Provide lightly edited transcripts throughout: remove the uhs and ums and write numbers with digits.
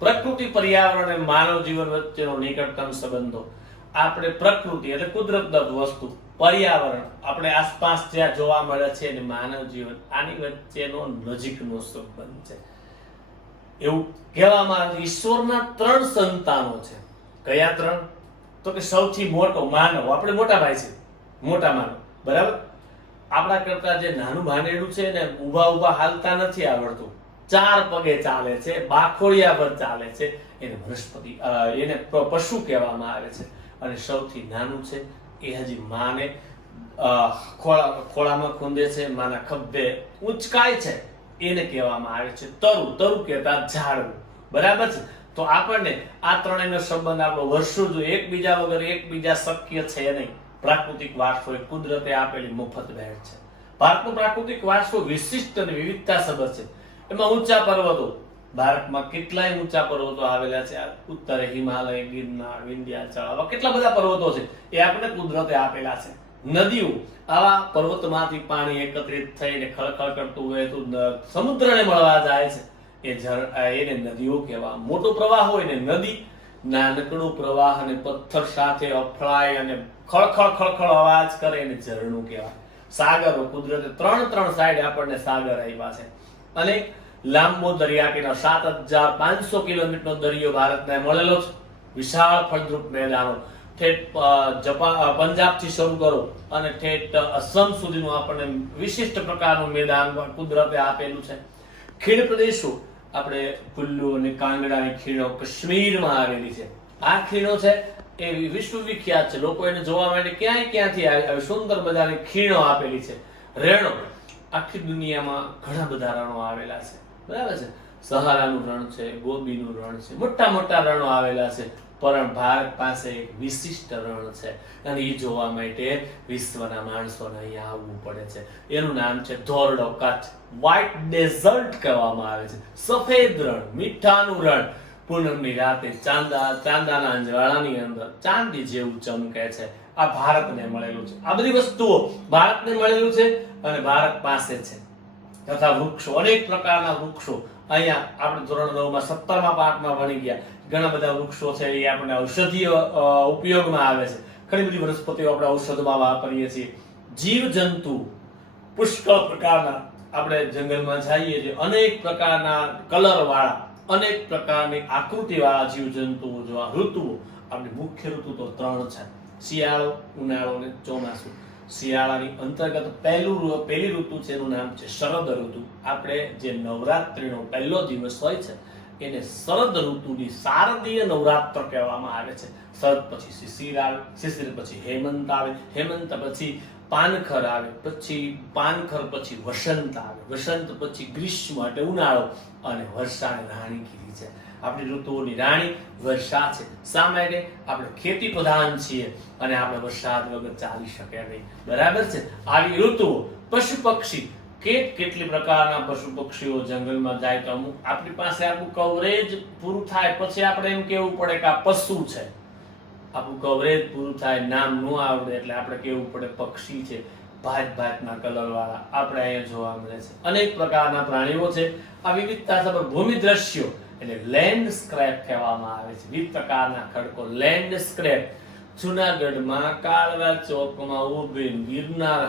પ્રકૃતિ પર્યાવરણ અને માનવ જીવન વચ્ચેનો નિકટતમ સંબંધો. આપણે પ્રકૃતિ એટલે કુદરતદત્ત વસ્તુ, પર્યાવરણ આપણે આસપાસ જ્યાં જોવા મળે છે અને માનવ જીવન, આની વચ્ચેનો નજીકનો સંબંધ છે. એવું કહેવામાં આવે છે ઈશ્વરના 3 સંતાનો છે. કયા 3? તો કે સૌથી મોટો માનવ, આપણે મોટા ભાઈ છે, મોટા માનવ, બરાબર. આપણા કરતા જે નાનું ભાનેડું છે ને ઊભા હાલતા નથી આવડતું, 4 પગે ચાલે છે, બાખોડિયા પર ચાલે છે, એને વનસ્પતિ એને પશુ કહેવામાં આવે છે. અને સૌથી નાનું છે એ હજી માને ખોળામાં ખૂંદે છે, માના ખભે ઉંચકાય છે, એને કહેવામાં આવે છે તરુ કહેતા ઝાડવું, બરાબર છે. તો આપણને આ ત્રણેયનો સંબંધ આપણો વર્ષો જો એકબીજા વગર એકબીજા શક્ય છે નહીં. પ્રાકૃતિક વારસો એ કુદરતે આપેલી મફત ભેટ છે. ભારતનો પ્રાકૃતિક વારસો વિશિષ્ટ અને વિવિધતા સભર છે. એમાં ઊંચા પર્વતો, ભારતમાં કેટલાય ઊંચા પર્વતો આવેલા છે. ઉત્તરે હિમાલય, ગિરનાર, વિંધ્યાચલ, આવા કેટલા બધા પર્વતો છે એ આપણે કુદરતે આપેલા છે. નદીઓ, આવા પર્વતમાંથી પાણી એકત્રિત થઈને ખળખળ કરતું વહેતું સમુદ્રને મળવા જાય છે, એને નદીઓ કહેવા. મોટો પ્રવાહ હોય ને નદી, નાનકડો પ્રવાહ અને પથ્થર સાથે અફળાય અને ખળખળ અવાજ કરે એને ઝરણું કહેવાય. સાગરો, કુદરતે 3 સાઈડ આપણને સાગર આપ્યા છે. અને લાંબો દરિયા કિનારો, 7500 કિલોમીટરનો દરિયો ભારતને મળેલો છે. વિશાળ ફળદ્રુપ મેદાનો, ઠેઠ પંજાબથી શરૂ કરો અને ઠેઠ અસમ સુધીનું આપણને વિશિષ્ટ પ્રકારનું મેદાન કુદરતે આપેલું છે. ખીણ પ્રદેશો, આપણે કુલ્લુ અને કાંગડાની ખીણો કાશ્મીરમાં આવેલી છે. આ ખીણો છે એ વિશ્વ વિખ્યાત છે. લોકો એને જોવા માટે ક્યાંથી આવી સુંદર મજાની ખીણો આપેલી છે. રણો, આખી દુનિયામાં ઘણા બધા રણો આવેલા છે, બરાબર છે. સહારાનું રણ છે, ગોબીનું રણ છે, મોટા રણો આવેલા છે. પણ ભારત પાસે એક વિશિષ્ટ રણ છે અને એ જોવા માટે વિશ્વના માણસોને અહીંયા આવવું પડે છે. એનું નામ છે ધોરડો કચ્છ. વ્હાઇટ ડેઝર્ટ કહેવામાં આવે છે. સફેદ રણ, મીઠાનું રણ. પૂનમની રાતે ચાંદાના અંજવાળાની અંદર ચાંદી જેવું ચમકે છે. આ ભારતને મળેલું છે. આ બધી વસ્તુઓ ભારતને મળેલું છે અને ભારત પાસે છે. તથા વૃક્ષો, અનેક પ્રકારના વૃક્ષો અહીંયા આપણે ધોરણ 9માં 17મા પાઠમાં ભણી ગયા. ઘણા બધા વૃક્ષો છે એ આપણે ઔષધીય ઉપયોગમાં આવે છે. ઘણી બધી વનસ્પતિઓ આપણે ઔષધમાં વાપરીએ છીએ. જીવ જંતુ પુષ્કળ પ્રકારના, આપણે જંગલમાં જઈએ છીએ, અનેક પ્રકારના કલર વાળા, અનેક પ્રકારની આકૃતિ વાળા જીવ જંતુઓ જોવા. ઋતુઓ, આપણી મુખ્ય ઋતુ તો 3 છે: શિયાળો, ઉનાળો અને ચોમાસું. શિયાળાની અંતર્ગત પહેલી ઋતુ છે એનું નામ છે શરદ ઋતુ. આપણે જે નવરાત્રીનો પહેલો દિવસ હોય છે એને શરદ ઋતુની શારદીય નવરાત્ર કહેવામાં આવે છે. શરદ પછી શિશિર આવે, શિશિર પછી હેમંત આવે, હેમંત પછી પાનખર આવે, પછી પાનખર પછી વસંત આવે, વસંત પછી ગ્રીષ્મ એટલે ઉનાળો, અને વર્ષાની રાણીગીરી છે. આપણી ઋતુઓની રાણી વર્ષા છે. શા માટે? આપણે ખેતી પ્રધાન છીએ અને આપણે વરસાદ વગર ચાલી શકે નહીં, બરાબર છે. આવી ઋતુઓ, પશુ પક્ષી, કેટલી પ્રકારના પશુ પક્ષીઓ જંગલમાં જાય તો અમુક આપણી પાસે આપણું કવરેજ પૂરું થાય પછી આપણે એમ કેવું પડે કે આ પશુ છે. આપણું કવરેજ પૂરું થાય, નામ ન આવડે એટલે આપણે કેવું પડે પક્ષી છે. ભાતના કલર વાળા આપણે અહીંયા જોવા મળે છે. અનેક પ્રકારના પ્રાણીઓ છે. આ વિવિધતા સભર ભૂમિ દ્રશ્યો એટલે લેન્ડસ્કેપ કહેવામાં આવે છે. વિવિધ પ્રકારના ખડકો, લેન્ડસ્કેપ. જુનાગઢમાં કાળવા ચોકમાં ઉભી ગિરનાર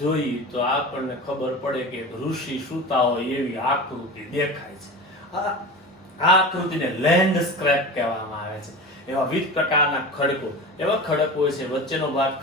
જોઈ તો આપણને ખબર પડે કે ઋષિ સૂતા હોય એવી આકૃતિ દેખાય છે. આ આકૃતિને લેન્ડસ્કેપ કહેવામાં આવે છે. એવા વિવિધ પ્રકારના ખડકો, એવા ખડકો છે વચ્ચેનો ભાગ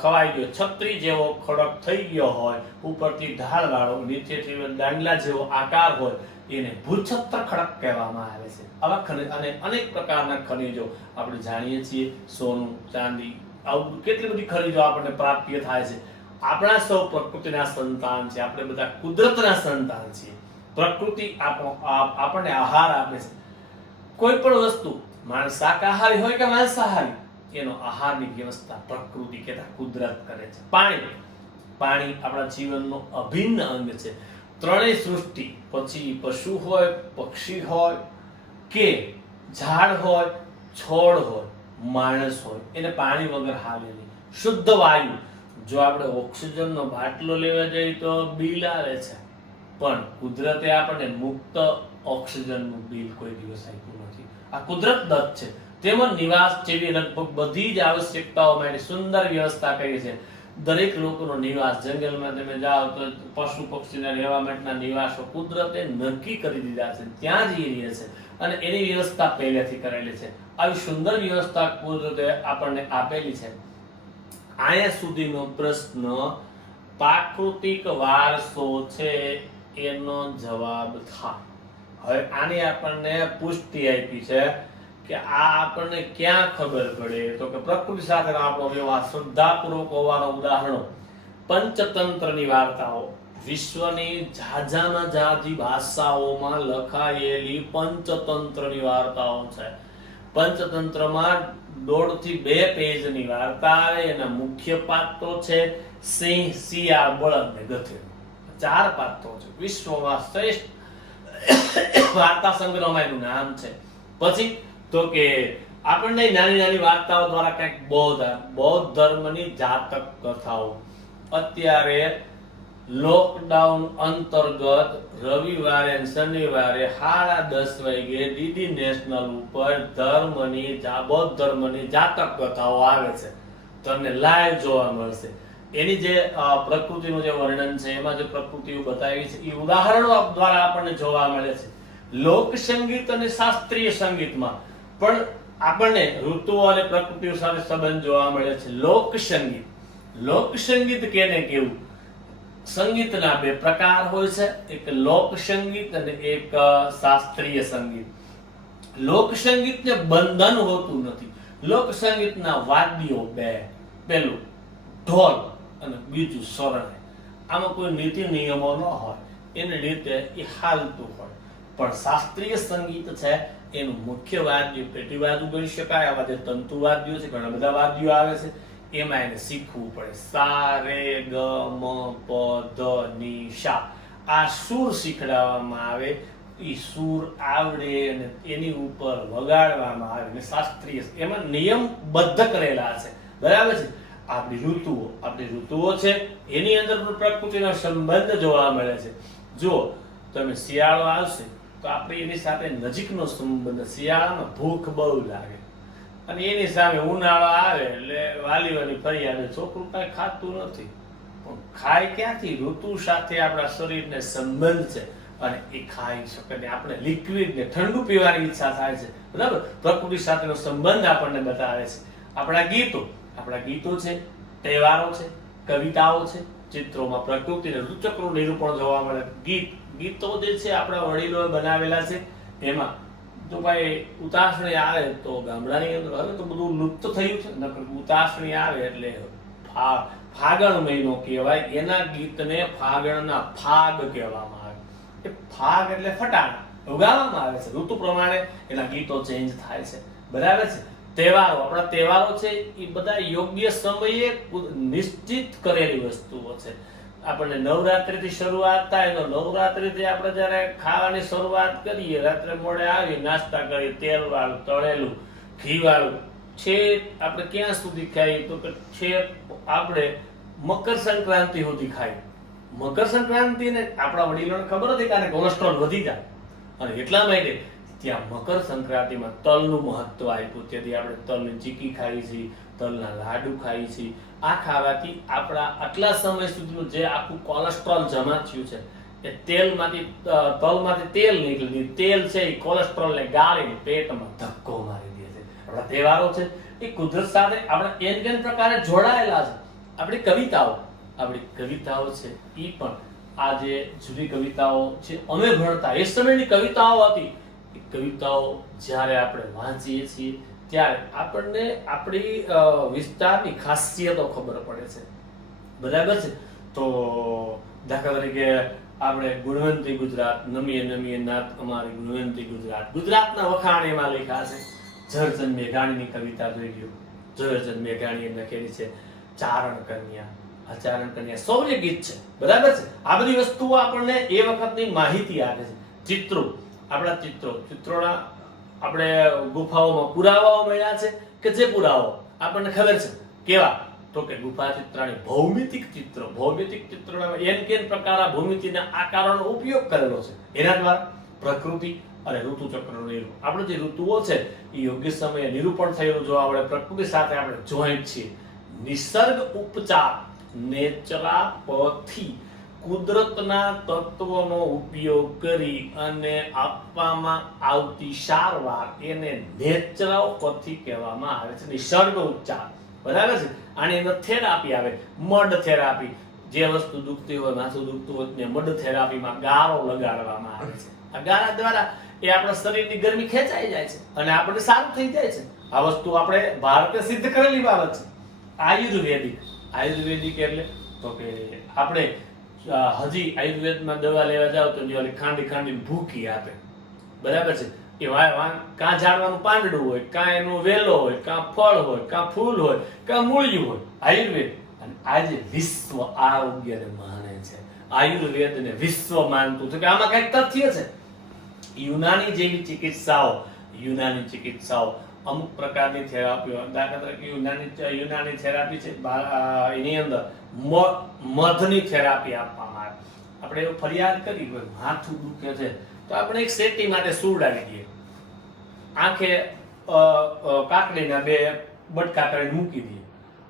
ખવાઈ ગયો, છત્રી જેવો ખડક થઈ ગયો હોય, ઉપરથી ઢાળ વાળો, નીચેથી દાંડલા જેવો આકાર હોય, એને ભૂછત્ર ખડક કહેવામાં આવે છે. આવા ખનિજ અને અનેક પ્રકારના ખનિજો આપણે જાણીએ છીએ. સોનું, ચાંદી, આવું કેટલી બધી ખનિજો આપણને પ્રાપ્ય થાય છે. આપણા સૌ પ્રકૃતિના સંતાન છે. આપણે બધા કુદરતના સંતાન છીએ. પ્રકૃતિ આપણને આહાર આપે છે. કોઈ પણ વસ્તુ, માણસ શાકાહારી હોય કે માંસાહારી, એનો આહારની વ્યવસ્થા પ્રકૃતિ કહેતા કુદરત કરે છે. પાણી આપણા જીવનનો અભિન્ન અંગ છે. ત્રણેય સૃષ્ટિ, પછી પશુ હોય, પક્ષી હોય કે ઝાડ હોય, છોડ હોય, માણસ હોય, એને પાણી વગર હાલે નહીં. શુદ્ધ વાયુ, જો આપણે ઓક્સિજનનો બાટલો લેવા જઈએ તો બિલ આવે છે, પણ કુદરતે આપણને મુક્ત ઓક્સિજનનું બિલ કોઈ દિવસ આપ્યું નથી. આ કુદરત દત્ત છે. તેમજ નિવાસ જેવી લગભગ બધી જ આવશ્યકતાઓ માટે સુંદર વ્યવસ્થા કરી છે. દરેક લોકોનો નિવાસ, જંગલમાં તમે જાઓ તો પશુ પક્ષીના રહેવા માટેના નિવાસો કુદરતે નક્કી કરી દીધા છે, ત્યાં જ એ રહે છે અને એની વ્યવસ્થા પહેલેથી કરેલી છે. આવી સુંદર વ્યવસ્થા કુદરતે આપણને આપેલી છે. અહીંયા સુધીનો પ્રશ્ન પ્રાકૃતિક વારસો છે એનો જવાબ થાય. હવે આની આપણને પુષ્ટિ આપી છે કે આ આપણને ક્યાં ખબર પડે, તો કે પ્રકૃતિ સાથેનો આપણો વ્યવહાર શ્રદ્ધાપૂર્વક હોવાના ઉદાહરણો પંચતંત્રની વાર્તાઓ, વિશ્વની ઝાઝામાં ઝાઝી ભાષાઓમાં લખાયેલી પંચતંત્રની વાર્તાઓ છે. પંચતંત્રમાં 1.5 થી 2 પેજની વાર્તા આવે. એના મુખ્ય પાત્રો છે સિંહ, શિયાળ, બળદ ને ગધેડું. 4 પાત્રો છે. વિશ્વમાં શ્રેષ્ઠ વાર્તા સંગ્રહમાં એનું નામ છે. પછી તો કે આપણને નાની નાની વાર્તાઓ દ્વારા કંઈક બૌદ્ધ ધર્મની જાતક કથાઓ. અત્યારે લોકડાઉન અંતર્ગત રવિવારે અને શનિવારે 10:30 વાગે ડીડી નેશનલ ઉપર બૌદ્ધ ધર્મની જાતક કથાઓ આવે છે. તમને લાઈવ જોવા મળશે. એની જે પ્રકૃતિનું જે વર્ણન છે, એમાં જે પ્રકૃતિઓ બતાવી છે, એ ઉદાહરણો દ્વારા આપણને જોવા મળે છે. લોક સંગીત અને શાસ્ત્રીય સંગીતમાં પણ આપણને ઋતુઓ અને પ્રકૃતિઓ સાથે સંબંધ જોવા મળે છે. લોક સંગીત કેને કેવું? સંગીતના 2 પ્રકાર હોય છે, એક લોક સંગીત અને એક શાસ્ત્રીય સંગીત. લોક સંગીતને બંધન હોતું નથી. લોક સંગીતના વાદ્યો 2, પેલું ઢોલ અને બીજું શરણાઈ. આમાં કોઈ નીતિ નિયમો ન હોય, એની રીતે એ હાલતું હોય. પણ શાસ્ત્રીય સંગીત છે એનું મુખ્ય વાદ્ય પેટીવાદ્ય ગણી શકાય. આવા જે તંતુ વાદ્યો છે, ઘણા બધા વાદ્યો આવે છે, એમાં એને શીખવું પડે. સા, રે, ગ, મ, પ, ધ, ની, શા. આ સૂર શીખડાવવામાં આવે. એ સૂર આવડે અને એની ઉપર વગાડવામાં આવે ને શાસ્ત્રીય એમાં નિયમબદ્ધ કરેલા છે. બરાબર છે. આપણી ઋતુઓ છે એની અંદર પણ પ્રકૃતિનો સંબંધ જોવા મળે છે. જો તમે શિયાળો આવશે તો આપણે એની સાથે નજીકનો સંબંધ. શિયાળામાં ભૂખ બહુ લાગે અને એની સામે ઉનાળો આવે એટલે વાલીઓની ફરિયાદ, છોકરું કાંઈ ખાતું નથી. પણ ખાય ક્યાંથી? ઋતુ સાથે આપણા શરીરને સંબંધ છે અને એ ખાઈ શકે ને આપણે લિક્વિડ ને ઠંડુ પીવાની ઈચ્છા થાય છે. બરાબર. પ્રકૃતિ સાથેનો સંબંધ આપણને બતાવે છે. આપણા ગીતો છે, તહેવારો છે, કવિતાઓ છે, ચિત્રોમાં પ્રકૃતિને રુચકનું નિરૂપણ જોવા મળે. ગીતો જે છે આપણા વડીલોએ બનાવેલા છે. એમાં જો ભાઈ ઉતાસણી આવે તો ગામડાની અંદર હવે તો બધું લુપ્ત થયું છે. નકર ઉતાસણી આવે એટલે ફાગણ મહિનો કહેવાય. એના ગીતને ફાગણના ફાગ કહેવામાં આવે. એ ફાગ એટલે ફટાણા ઉગાવવામાં આવે છે. ઋતુ પ્રમાણે એના ગીતો ચેન્જ થાય છે. બરાબર છે. આપણા તહેવારો છે એ બધા યોગ્ય સમયે નિશ્ચિત કરેલી વસ્તુઓ છે. આપણને નવરાત્રિથી શરૂઆત થાય તો નવરાત્રિથી આપણે જ્યારે ખાવાની શરૂઆત કરીએ, રાત્રે મોડે આવી નાસ્તા કરીએ, તેલ વાળું, તળેલું, ઘી વાળું, છેક આપણે ક્યાં સુધી ખાઈએ તો કે છેક આપણે મકર સંક્રાંતિ સુધી ખાઈએ. મકર સંક્રાંતિને આપણા વડીલોને ખબર હતી કે કોલેસ્ટ્રોલ વધી જાય અને એટલા માટે ત્યાં મકર સંક્રાંતિમાં તલનું મહત્વ આપ્યું. તેથી આપણે તલની ચીકી ખાઈએ છીએ, તલના લાડુ ખાઈએ છીએ. આ ખાવાથી આપણા આટલા સમય સુધીનું જે આખું કોલેસ્ટ્રોલ જમા થયું છે એ તલમાંથી તેલ નીકળી. તેલ છે એ કોલેસ્ટ્રોલને ગાળીને પેટમાં ધક્કો મારી દે છે. આપણા તહેવારો છે એ કુદરત સાથે આપણે એન પ્રકારે જોડાયેલા છે. આપણી કવિતાઓ છે એ પણ આ જે જૂની કવિતાઓ છે અમે ભણતા એ સમયની કવિતાઓ હતી. કવિતાઓ જ્યારે આપણે વાંચીએ છીએ ત્યારે આપણને આપણી વિસ્તારની ખાસિયતો ખબર પડે છે. બરાબર છે. તો દાખલા તરીકે આપણે ગુણવંતી ગુજરાત, નમીએ નમીએ નાત અમારી ગુણવંતી ગુજરાતના વખાણ એમાં લખ્યા છે. ઝવેરચંદ મેઘાણીની કવિતા જોઈ લ્યો. ઝવેરચંદ મેઘાણીએ લખેલી છે ચારણ કન્યા. આ ચારણ કન્યા શૌર્ય ગીત છે. બરાબર છે. આ બધી વસ્તુઓ આપણને એ વખતની માહિતી આપે છે. ચિત્રોના આપણે ગુફાઓમાં પુરાવાઓ મળ્યા છે કે જે પુરાવાઓ આપણને ખબર છે કેવા? તો કે ગુફા ચિત્રાણી ભૌમિતિક ચિત્રોના કેન પ્રકારના ભૂમિતિના આકારોનો ઉપયોગ કરેલો છે. એના દ્વારા પ્રકૃતિ અને ઋતુચક્રનું નિરૂપણ. આપણે જે ઋતુઓ છે એ યોગ્ય સમયે નિરૂપણ થયેલું જોવા મળે. પ્રકૃતિ સાથે આપણે જોઈન્ટ છીએ. નિસર્ગ ઉપચાર, નેચરાપથી કુદરતના તત્વોનો ઉપયોગ કરી અને આપવામાં આવતી સારવાર એને નેચરોપથી કહેવામાં આવે છે. નિસર્ગ ઉપચાર, બરાબર છે. આની અંદર થેરાપી આવે, મડ થેરાપી. જે વસ્તુ દુખતી હોય, માથું દુખતું હોય ને મડ થેરાપીમાં ગારો લગાડવામાં આવે છે. આ ગારા દ્વારા એ આપણા શરીરની ગરમી ખેંચાઈ જાય છે અને આપણે સારું થઈ જાય છે. આ વસ્તુ આપણે ભારતે સિદ્ધ કરેલી બાબત છે. આયુર્વેદિક એટલે તો કે આપણે હજી આયુર્વેદમાં દવા લેવા જાવ તો જે ખાંડીને ભૂકી આપે, બરાબર છે. એ કાં ઝાડવાનું પાંદડું હોય, કાં એનો વેલો હોય, કાં ફળ હોય, કાં ફૂલ હોય, કાં મૂળિયું હોય. આયુર્વેદ અને આજે વિશ્વ આરોગ્યને માને છે. આયુર્વેદને વિશ્વ માનતું છે કે આમાં કઈક તથ્ય છે. યુનાની જેવી ચિકિત્સાઓ અમુક પ્રકારની થેરાપીઓ, દાખલા તરીકે યુનાની થેરાપી છે, એની અંદર મધની થેરાપી આપવામાં આવે. આપણે એવું ફરિયાદ કરી હોય માથું દુખે છે તો આપણે એક સેટી માટે સુવડાવી દઈએ, આંખે કાકડીના 2 બટકા કરીને મૂકી દઈએ,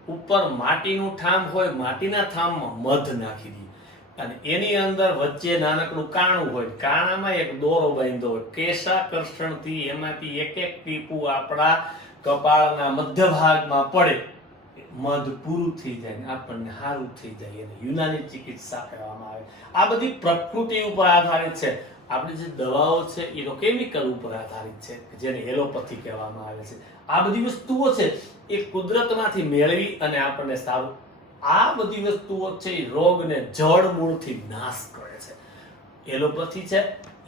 ઉપર માટીનું ઠામ હોય, માટીના ઠામમાં મધ નાખી દઈએ અને એની અંદર વચ્ચે નાનકડું કાણું હોય, કાણામાં એક દોરો બાંધ્યો હોય, કેશાકર્ષણથી એમાંથી એક ટીપું આપણા કપાળના મધ્ય ભાગમાં પડે, મધ પૂરું થઈ જાય, આપણને સારું થઈ જાય. એને યુનાની ચિકિત્સા કહેવામાં આવે. આ બધી પ્રકૃતિ ઉપર આધારિત છે. આપણી જે દવાઓ છે એ તો કેમિકલ ઉપર આધારિત છે, જેને એલોપેથી કહેવામાં આવે છે. આ બધી વસ્તુઓ છે એ કુદરતમાંથી મેળવી અને આપણને સારું. આ બધી વસ્તુઓ છે એ રોગને જડ મૂળથી નાશ કરે છે. એલોપેથી છે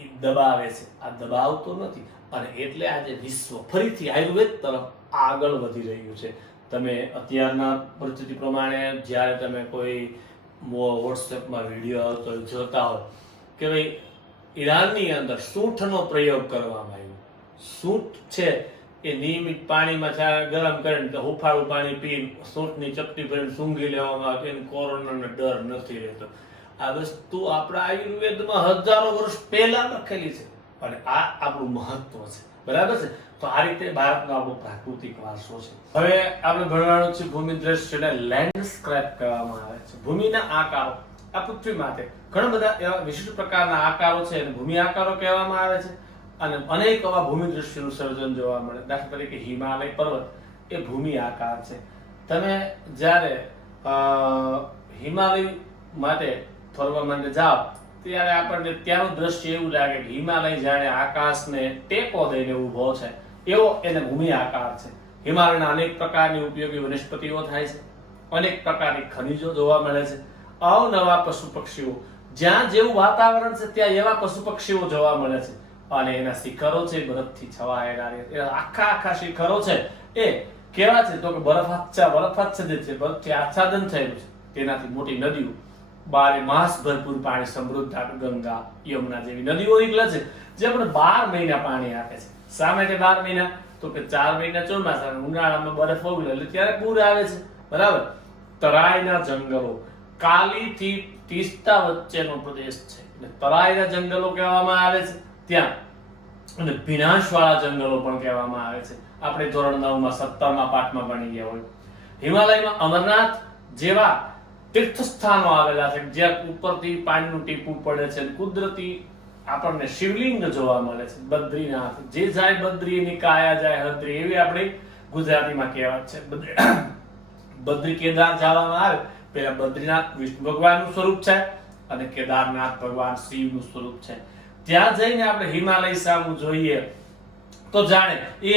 એ દબાવે છે, આ દબાવતો નથી. અને એટલે આજે વિશ્વ ફરીથી આયુર્વેદ તરફ આગળ વધી રહ્યું છે. તમે અત્યારના પરિસ્થિતિ પ્રમાણે જ્યારે તમે કોઈ વોટ્સએપમાં વિડીયો આવતો જોતા હોય કે ભાઈ ઈરાનની અંદર સૂંઠનો પ્રયોગ કરવામાં આવ્યો. સૂંઠ છે એ નિયમિત પાણીમાં ગરમ કરીને હુફાળું પાણી પી સૂંઠની ચપટી ભરીને સૂંઘી લેવામાં આવે, એને કોરોનાનો ડર નથી રહેતો. આ વસ્તુ આપણા આયુર્વેદમાં હજારો વર્ષ પહેલા લખેલી છે અને આ આપણું મહત્વ છે, બરાબર છે. તો આ રીતે ભારતનો આપણો પ્રાકૃતિક વારસો છે. હવે આપણે ભણવાનું છે ભૂમિ દ્રશ્યને લેન્ડસ્કેપ કહેવામાં આવે છે. ભૂમિના આકારો, આ પૃથ્વી માટે ઘણા બધા એવા વિશિષ્ટ પ્રકારના આકારો છે અને ભૂમિ આકારો કહેવામાં આવે છે. અને અનેક એવા ભૂમિ દ્રશ્યનું સર્જન જોવા મળે. દાખલા તરીકે હિમાલય પર્વત એ ભૂમિ આકાર છે. તમે જ્યારે હિમાલય માટે ફરવા માટે જાઓ ત્યારે આપણને ત્યાંનું દ્રશ્ય એવું લાગે કે હિમાલય જાણે આકાશને ટેકો દઈને ઊભો છે, એવો એને ભૂમિ આકાર છે. હિમાલયના અનેક પ્રકારની ઉપયોગી વનસ્પતિઓ થાય છે, અનેક પ્રકારની ખનિજો જોવા મળે છે, અવનવા પશુ પક્ષીઓ, જ્યાં જેવું વાતાવરણ છે ત્યાં એવા પશુ પક્ષીઓ જોવા મળે છે. અને એના શિખરો છે બરફથી છવાયેલા, આખા શિખરો છે એ કેવા છે તો કે બરફાચ્છાદિત છે, બરફથી આચ્છાદન થયેલું છે. તેનાથી મોટી નદીઓ, 12 માસ ભરપૂર પાણી સમૃદ્ધ ગંગા યમુના જેવી નદીઓ નીકળે છે જે આપણે 12 મહિના પાણી આપે છે. શા માટે 12 મહિના? તો કે 4 મહિના ચોમાસા, ઉનાળામાં બરફ ઓગળે એટલે ત્યારે પૂર આવે છે, બરાબર. તરાઈના જંગલો, કાલીથી તીસ્તા વચ્ચેનો પ્રદેશ છે એટલે તરાઈના જંગલો કહેવામાં આવે છે ત્યાં. અને ભીનાશવાળા જંગલો પણ કહેવામાં આવે છે. આપણે ધોરણ 9 માં 17 પાઠમાં ભણી ગયા હોય. હિમાલયમાં અમરનાથ જેવા તીર્થ સ્થાનો આવેલા છે જ્યાં ઉપરથી પાણીનું ટીપું પડે છે. કુદરતી આપણને શિવલિંગ જોવા મળે છે. બદ્રીનાથ, જે જાય બદ્રીની કાયા જાય હદ્રી, એવી આપણી ગુજરાતીમાં કહેવત છે. બદ્રી કેદાર જવામાં આવે પેલા બદ્રીનાથ વિષ્ણુ ભગવાનનું સ્વરૂપ છે અને કેદારનાથ ભગવાન શિવનું સ્વરૂપ છે. ત્યાં જઈને આપણે હિમાલય સામું જોઈએ તો જાણે એ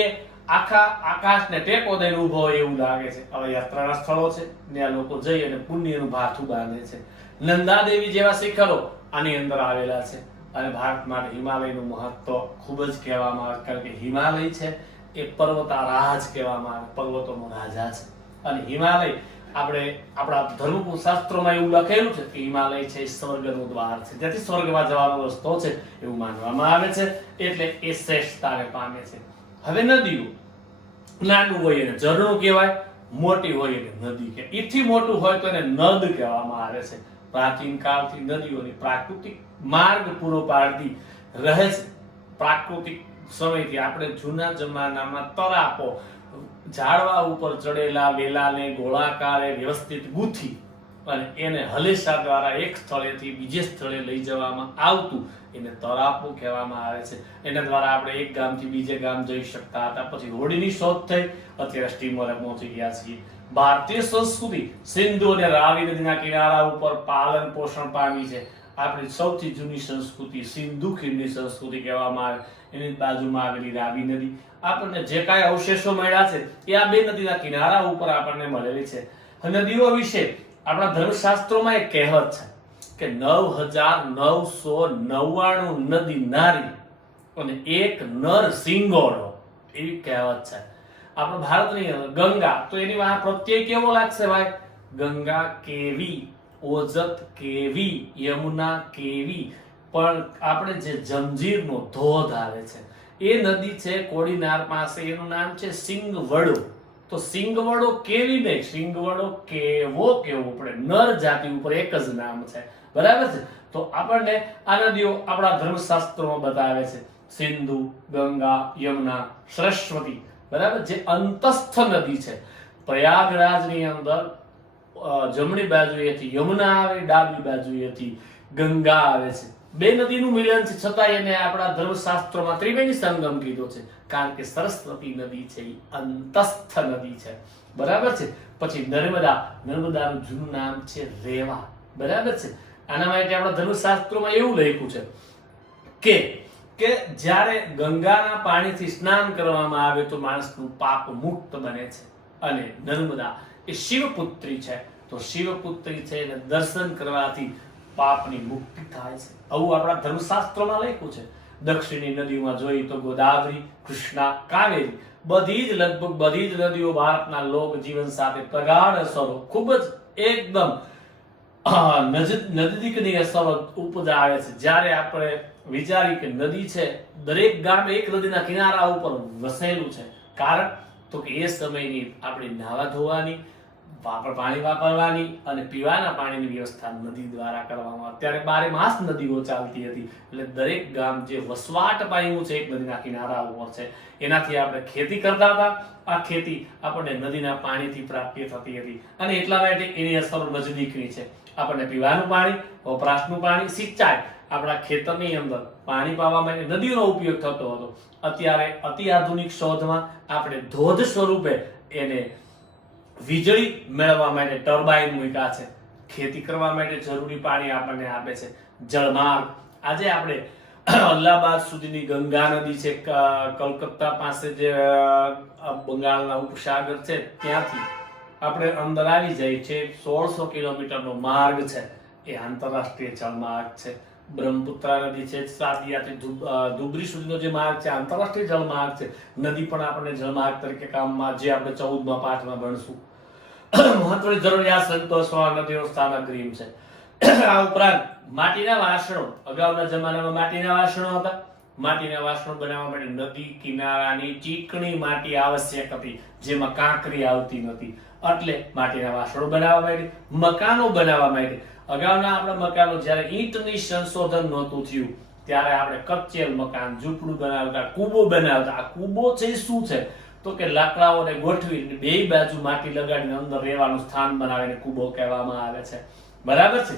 આખા આકાશને ટેકો દઈને ઊભો હોય એવું લાગે છે. હવે યાત્રાના સ્થળો છે ત્યાં લોકો જઈ અને પુણ્યનું ભાથું બાંધે છે. નંદાદેવી જેવા શિખરો આની અંદર આવેલા છે. અને ભારત માટે હિમાલયનું મહત્વ ખૂબ જ કહેવામાં આવે, કારણ કે હિમાલય છે એ પર્વતારાજ કહેવામાં આવે, પર્વતોનો રાજા છે. અને હિમાલય આપણે આપણા ધર્મશાસ્ત્રોમાં એવું લખેલું છે કે હિમાલય છે એ સ્વર્ગનું દ્વાર છે, જેથી સ્વર્ગમાં જવાનો રસ્તો છે એવું માનવામાં આવે છે. એટલે એ શ્રેષ્ઠતાને પામે છે. હવે નદીઓ, નાનું હોય એને ઝરણું કહેવાય, મોટી હોય એને નદી કહેવાય. એથી મોટું હોય તો એને નદ કહેવામાં આવે છે. પ્રાચીન કાળથી નદીઓની પ્રાકૃતિક માર્ગ પૂરો પાડતી રહે છે. પ્રાકૃતિક સમયથી આપણે જૂના જમાનામાં તરાપો ઝાડવા ઉપર ચડેલા વેલાને ગોળાકારે વ્યવસ્થિત ગૂંથી અને એને હલેસા દ્વારા એક સ્થળેથી બીજે સ્થળે લઈ જવામાં આવતું, એને તરાપો કહેવામાં આવે છે. એના દ્વારા આપણે એક ગામથી બીજે ગામ જઈ શકતા હતા. પછી હોડીની શોધ થઈ, અત્યારે સ્ટીમરે પહોંચી ગયા છીએ. ભારતીય સંસ્કૃતિ સિંધુ અને રાવી નદીના કિનારા ઉપર પાલન પોષણ પામી છે. આપણી સૌથી જૂની સંસ્કૃતિ સિંધુ ખીણની સંસ્કૃતિ કહેવામાં આવે. એની બાજુમાં આવેલી રાવી નદી, આપણને જે કાંઈ અવશેષો મળ્યા છે એ આ બે નદીના કિનારા ઉપર આપણને મળેલી છે. નદીઓ વિશે આપણા ધર્મશાસ્ત્રોમાં એક કહેવત છે કે 9999 નદી નારી અને એક નર સિંગોડો, એવી કહેવત છે. આપણા ભારતની ગંગા, તો એની વાહ પ્રત્યય કેવો લાગશે ભાઈ? ગંગા કેવી, ઓજત કેવી, યમુના કેવી. પણ આપણે જે જંજીરનો ધોધ આવે છે એ નદી છે કોડીનાર પાસે, એનું નામ છે સિંગવડો. તો સિંગવડો કેવી નહીં, સિંગવડો કેવો કેવો પડે, નર જાતિ ઉપર એક જ નામ છે, બરાબર છે. તો આપણને આ નદીઓ આપણા ધર્મશાસ્ત્રોમાં બતાવે છે. સિંધુ, ગંગા, યમુના, સરસ્વતી, બરાબર, જે અંતસ્થ નદી છે. પ્રયાગરાજની અંદર જમણી બાજુએથી યમુના આવે, ડાબી બાજુએથી ગંગા આવે છે. બે નદીનું મિલન છે, છતાં એને આપણા ધર્મશાસ્ત્રોમાં ત્રિવેણી સંગમ કીધો છે, કારણ કે સરસ્વતી નદી છે એ અંતસ્થ નદી છે, બરાબર છે. પછી નર્મદા, નર્મદાનું જૂનું નામ છે રેવા, બરાબર છે. આના માટે આપણા ધર્મશાસ્ત્રોમાં એવું લખ્યું છે કે જ્યારે ગંગાના પાણીથી સ્નાન કરવામાં આવે તો માણસનું પાપ મુક્ત બને છે. અને નર્મદા એ શિવપુત્રી છે, તો શિવપુત્રી છે એને દર્શન કરવાથી પાપની મુક્તિ થાય છે. આવું આપણા ધર્મશાસ્ત્રોમાં લખ્યું છે. દક્ષિણી નદીઓમાં જોઈએ તો ગોદાવરી, કૃષ્ણા, કાવેરી, લગભગ બધી જ નદીઓ ભારતના લોક જીવન સાથે પ્રગાઢ અસરો, ખૂબ જ એકદમ નજદીકની અસરો ઉપજાવે છે. જ્યારે આપણે વિચારી કે નદી છે, દરેક ગામ એક નદીના કિનારા ઉપર વસેલું છે, કારણ તો કે એ સમયની આપણી નાવા ધોવાની, પાણી વાપરવાની અને પીવાના પાણીની વ્યવસ્થા નદી દ્વારા કરવામાં. અત્યારે 12 માસ નદીઓ ચાલતી હતી, એટલે દરેક ગામ જે વસવાટ પામ્યું છે એક નદીના કિનારા ઉપર છે, એનાથી આપણે ખેતી કરતા હતા. આ ખેતી આપણને નદીના પાણીથી પ્રાપ્તિ થતી હતી, અને એટલા માટે એની અસરો નજદીકની છે. આપણને પીવાનું પાણી, વપરાશનું પાણી, સિંચાઈ, આપણા ખેતરની અંદર પાણી પાવા માટે નદીઓનો ઉપયોગ થતો હતો. અત્યારે અતિ આધુનિક શોધમાં આપણે ધોધ સ્વરૂપે એને વીજળી મેળવવા માટે ટર્બાઇન મૂક્યા છે. ખેતી કરવા માટે જરૂરી પાણી આપણને આપે છે. જળમાર્ગ, આજે આપણે અલ્હાબાદ સુધીની ગંગા નદી છે, કલકત્તા પાસે જે બંગાળના ઉપસાગર છે ત્યાંથી આપણે અંદર આવી જાય છે. 1600 કિલોમીટરનો માર્ગ છે, એ આંતરરાષ્ટ્રીય જળમાર્ગ છે. બ્રહ્મપુત્રા નદી છે, સાદિયાથી ધુબરી સુધીનો જે માર્ગ છે આંતરરાષ્ટ્રીય જળમાર્ગ છે. નદી પણ આપણને જળમાર્ગ તરીકે કામમાં, જે આપણે 14મા પાઠમાં ભણશું. મહત્વની જરૂરિયાત સંતોષવા નદીનું સ્થાનક ગ્રીમ છે. આ ઉપરાંત માટીના વાસણો, અગાઉના જમાનામાં માટીના વાસણો હતા. માટીના વાસણો બનાવવા માટે નદી કિનારાની ચીકણી માટી આવશ્યક હતી, જેમાં કાંકરી આવતી નથી, એટલે માટીના વાસણો બનાવવા માટે. મકાનો બનાવવા માટે અગાઉના આપણા મકાનો, જ્યારે ઈંટની સંશોધન નહોતું થયું ત્યારે આપણે કચ્ચેલ મકાન, ઝૂંપડું બનાવતા, કૂબો બનાવતા. આ કૂબો છે શું છે તો કે લાકડાઓને ગોઠવી બે બાજુ માટી લગાડીને અંદર રહેવાનું સ્થાન બનાવીને કૂબો કહેવામાં આવે છે, બરાબર છે.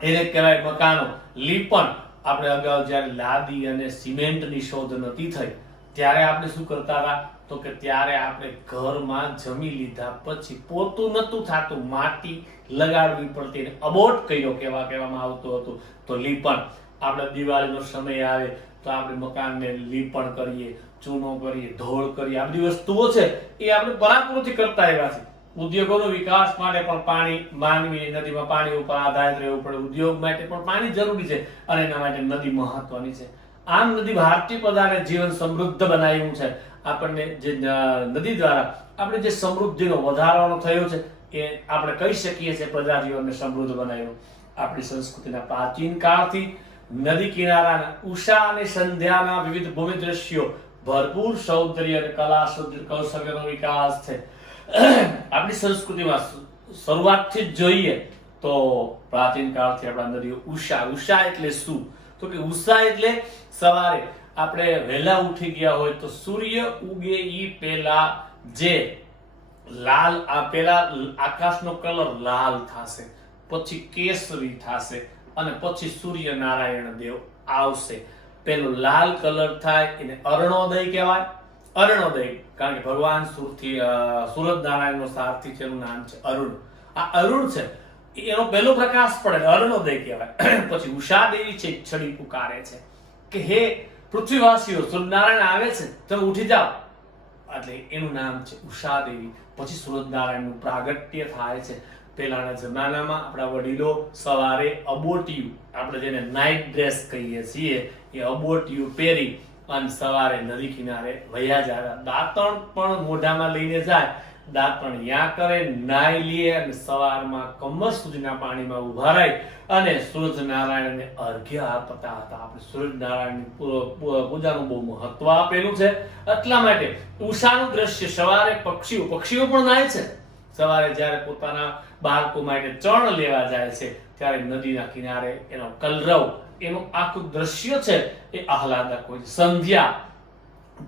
એને કહેવાય મકાનો. લીપણ, આપણે અગાઉ જ્યારે લાદી અને સિમેન્ટની શોધ નથી થઈ ત્યારે આપણે શું કરતા હતા તો કે ત્યારે આપણે ઘરમાં જમી લીધા પછી પોતું નતું થતું, માટી લગાડવી પડતી, અબોટ કર્યો કહેવામાં આવતું હતું. તો લીપણ, આપણે દિવાળીનો સમય આવે તો આપણે મકાનને લીપણ કરીએ, ચૂનો કરીએ, ધોળ કરીએ. આ બધી વસ્તુઓ છે એ આપણે પરાક્રમથી કરતા આવ્યા છે. ઉદ્યોગોનો વિકાસ માટે પણ પાણી, માનવી નદીમાં પાણી ઉપર આધારિત રહેવું પડે. ઉદ્યોગ માટે પણ પાણી જરૂરી છે અને એના માટે નદી મહત્વની છે. આમ નદી ભારતીય પ્રજાને જીવન સમૃદ્ધ બનાવ્યું છે. આપણને જે નદી દ્વારા આપણે જે સમૃદ્ધિનો વધારો થયો છે એ આપણે કહી શકીએ છીએ પ્રજા જીવનને સમૃદ્ધ બનાવ્યું. આપણી સંસ્કૃતિના પ્રાચીન કાળથી નદી કિનારાના ઉષા અને સંધ્યાના વિવિધ ભૂમિ દ્રશ્યો, ભરપૂર સૌંદર્ય અને કલા કૌશલ્યનો વિકાસ છે. આપણી સંસ્કૃતિમાં શરૂઆતથી જ જોઈએ તો પ્રાચીન કાળથી આપણા નદીઓ ઉષા એટલે શું તો કે ઉષા એટલે સવારે આપણે વહેલા ઉઠી ગયા હોય તો સૂર્ય ઉગે ઈ પહેલા જે લાલ પેલા આકાશનો કલર લાલ થશે, પછી કેસરી થશે અને પછી સૂર્યનારાયણ દેવ આવશે. પેલો લાલ કલર થાય એને અરુણોદય કહેવાય. અરુણોદય કારણ કે ભગવાન સૂરજનારાયણનો સારથી છે, એનું નામ છે અરુણ. આ અરુણ છે એનો પહેલો પ્રકાશ પડે અરુણોદય કહેવાય. પછી ઉષા દેવી છે છડી પુકારે છે કે હે પૃથ્વીવાસીઓ, સૂર્યનારાયણ આવે છે, તમે ઉઠી જાઓ, એટલે એનું નામ છે ઉષા દેવી. પછી સૂરજનારાયણનું પ્રાગટ્ય થાય છે. પહેલાના જમાનામાં આપણા વડીલો સવારે અબોટિયું, આપણે જેને નાઇટ ડ્રેસ કહીએ છીએ, એ અબોટિયું પહેરી અને સવારે નદી કિનારે વયા જાય. દાંતણ પણ મોઢામાં લઈને જાય, દાંતણ યા કરે, નાઈ લે અને સવારમાં કમર સુધીના પાણીમાં ઉભા રહી અને સૂર્યનારાયણને અર્ઘ્ય આપતા હતા. આપણે સૂર્યનારાયણની પૂજાનું બહુ મહત્વ આપેલું છે. એટલા માટે ઉષાનું દ્રશ્ય સવારે પક્ષીઓ પણ નાય છે. સવારે જ્યારે પોતાના બાળકો માટે ચણ લેવા જાય છે ત્યારે નદીના કિનારે એનો કલરવ, એનું આખું દ્રશ્ય છે એ આહલાદક હોય છે. સંધ્યા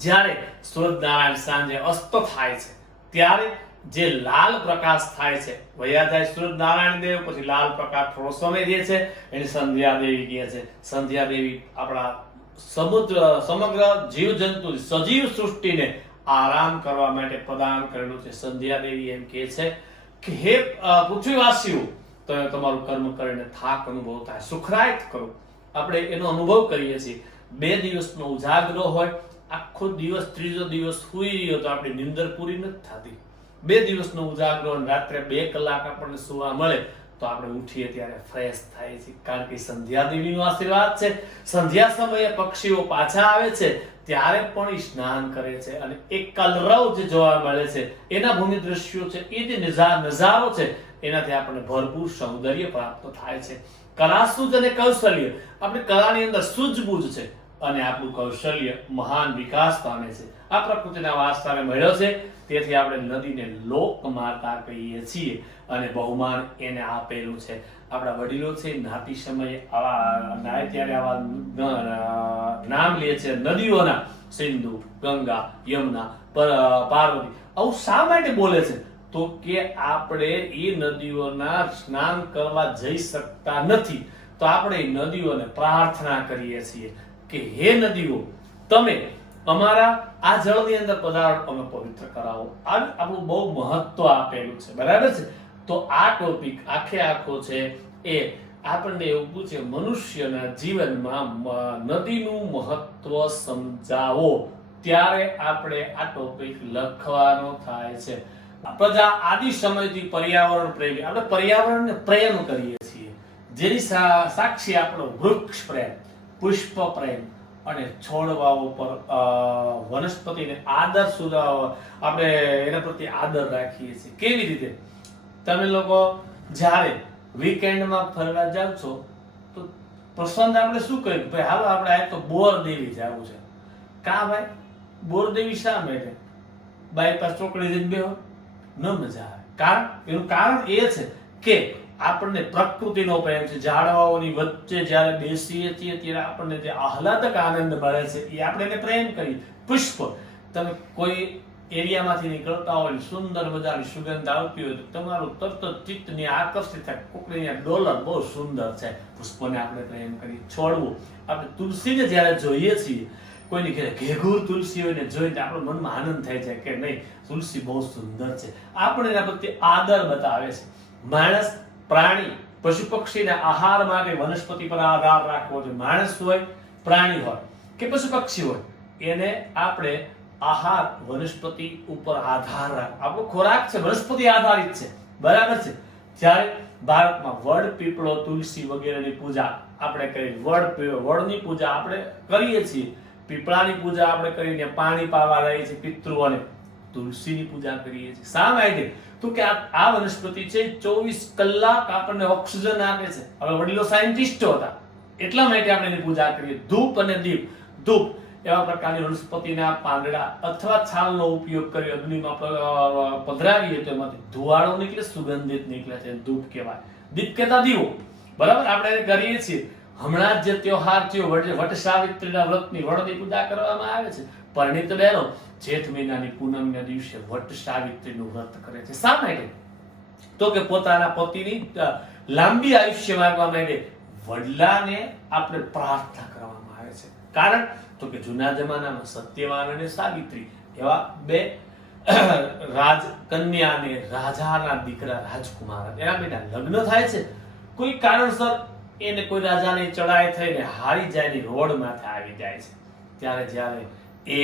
જ્યારે સૂર્યનારાયણ સાંજે અસ્ત થાય છે ત્યારે જે લાલ પ્રકાશ થાય છે, વયા જાય સૂર્યનારાયણ દેવ, પછી લાલ પ્રકાશ થોડો સમય દે છે, એને સંધ્યા દેવી કહે છે. સંધ્યા દેવી આપણા સમગ્ર જીવજંતુ સજીવ સૃષ્ટિને આરામ કરવા માટે પ્રદાન કરેલું છે. સંધ્યા દેવી એમ કહે છે કે હે પૃથ્વીવાસીઓ, તમે તમારું કર્મ કરીને થાક અનુભવ થાય, સુખરાયત કરો. આપણે એનો અનુભવ કરીએ છીએ. 2 દિવસનો ઉજાગરો હોય, આખો દિવસ ત્રીજો દિવસ સુઈ રહ્યો તો આપણી નિંદર પૂરી નથી થતી. 2 દિવસનો ઉજાગરો અને રાત્રે 2 કલાક આપણને સુવા મળે તો આપણે ઉઠીએ ત્યારે ફ્રેશ થાય છે, કારણ કે સંધ્યા દેવીનો આશીર્વાદ છે. સંધ્યા સમયે પક્ષીઓ પાછા આવે છે ત્યારે પણ સ્નાન કરે છે અને એક કલરવ જે જોવા મળે છે, એના ભૂમિ દ્રશ્યો છે, એ જે નજારો છે, એનાથી આપણને ભરપૂર સૌંદર્ય પ્રાપ્ત થાય છે. કલા સૂઝ અને કૌશલ્ય, આપણે કલાની અંદર સૂઝબૂઝ છે અને આપણું કૌશલ્ય મહાન વિકાસ પામે છે. આ પ્રકૃતિના વારસાને મળ્યો છે, તેથી આપણે નદીને લોક માતા કહીએ છીએ અને બહુમાન એને આપેલું છે. આપણા વડીલો છે નાતી સમયે આવા નાય ત્યારે આવા નામ લે છે નદીઓના, સિંધુ, ગંગા, યમુના, પાર્વતી. આવું શા માટે બોલે છે? તો કે આપણે એ નદીઓના સ્નાન કરવા જઈ શકતા નથી, તો આપણે એ નદીઓને પ્રાર્થના કરીએ છીએ કે હે નદીઓ, તમે અમારા આ જળની અંદર પધારો, અમે પવિત્ર કરાવો. આપણું બહુ મહત્વ આપેલું છે, બરાબર છે. તો આ ટોપિક આખો છે એ આપણને એવું પૂછે મનુષ્યના જીવનમાં નદીનું મહત્વ સમજાવો, ત્યારે આપણે આ ટોપિક લખવાનો થાય છે. પ્રજા આદિ સમયથી પર્યાવરણ પ્રેમી, આપણે પર્યાવરણને પ્રેમ કરીએ છીએ, જેની સાક્ષી આપણો વૃક્ષ પ્રેમ, પુષ્પ પ્રેમ અને છોડવાઓ પર વનસ્પતિને આદર આપણે એના પ્રત્યે આદર રાખીએ છીએ. કેવી રીતે? તમે લોકો જ્યારે વીકેન્ડમાં ફરવા જાવ છો તો પસંદ આપણે શું કર્યું? ભાઈ હાલો આપણે આ તો બોરદેવી જવું છે. કા ભાઈ બોરદેવી શા માટે? બાયપાસ ચોકડી જઈને બેહો, ન મજા આવે. એનું કારણ એ છે કે આપણને પ્રકૃતિનો પ્રેમ છે. ઝાડવાઓની વચ્ચે જ્યારે બેસીએ છીએ ત્યારે આપણને જે આહલાદક આનંદ મળે છે એ આપણે એને પ્રેમ કરીએ. પુષ્પ, તમે કોઈ એરિયામાંથી નીકળતા હોય, સુંદર મજાની સુગંધ આવતી હોય તો તમારું તરત જ ચિત્તને આકર્ષિત થાય, કોકડીના ડોલર બહુ સુંદર છે, પુષ્પને આપણે પ્રેમ કરીએ. છોડવું, આપણે તુલસીને જ્યારે જોઈએ છીએ, કોઈની ઘરે ઘેઘૂર તુલસી હોય ને જોઈને આપણું મનમાં આનંદ થાય છે કે નહીં, તુલસી બહુ સુંદર છે, આપણે એના પ્રત્યે આદર બતાવે છે. માણસ, પ્રાણી, પશુ પક્ષીના આહાર માટે વનસ્પતિ પર આધાર રાખવો જોઈએ. માણસ હોય, પ્રાણી હોય કે પશુ પક્ષી હોય, એને આપણે આહાર વનસ્પતિ ઉપર આધાર રાખ. આપણો ખોરાક છે વનસ્પતિ આધારિત છે, બરાબર છે. જ્યારે ભારતમાં વડ, પીપળો, તુલસી વગેરેની પૂજા આપણે કરી, વડની પૂજા આપણે કરીએ છીએ, પીપળાની પૂજા આપણે કરીને પાણી પાવા રહીએ છીએ પિતૃઓને, તુલસીની પૂજા કરીએ છીએ. શા માટે? તો કે આ વનસ્પતિ છે 24 કલાક આપણને ઓક્સિજન આપે છે. હવે વડીલો સાયન્ટિસ્ટો હતા એટલા માટે આપણે એની પૂજા કરીએ. ધૂપ અને દીપ, ધૂપ એવા પ્રકારની વનસ્પતિના પાંદડા અથવા છાલનો ઉપયોગ કરી અગ્નિમાં પધરાવીએ તો એમાંથી ધુવાળો નીકળે, સુગંધિત નીકળે છે, ધૂપ કહેવાય. દીપ કહેતા દીવો, બરાબર, આપણે કરીએ છીએ. હમણાં જ જે તહેવાર થયો વટ સાવિત્રીના વ્રતની વડની પૂજા કરવામાં આવે છે. પરિણીત બહેનો જેઠ મહિનાની પૂનમના દિવસે વટ સાવિત્રીનું વ્રત કરે છે. શા માટે? તો કે પોતાના પતિની લાંબી આયુષ્ય માંગવા માટે વડલાને આપણે પ્રાર્થના કરવામાં આવે છે. કારણ તો કે જૂના જમાનામાં સત્યવાન અને સાવિત્રી એવા બે રાજકન્યા અને રાજાના દીકરા રાજકુમાર એના બેટા લગ્ન થાય છે. કોઈ કારણસર એને કોઈ રાજાની ચડાઈ થઈને હારી જાય, રોડ માથે આવી જાય છે. ત્યારે જ્યારે એ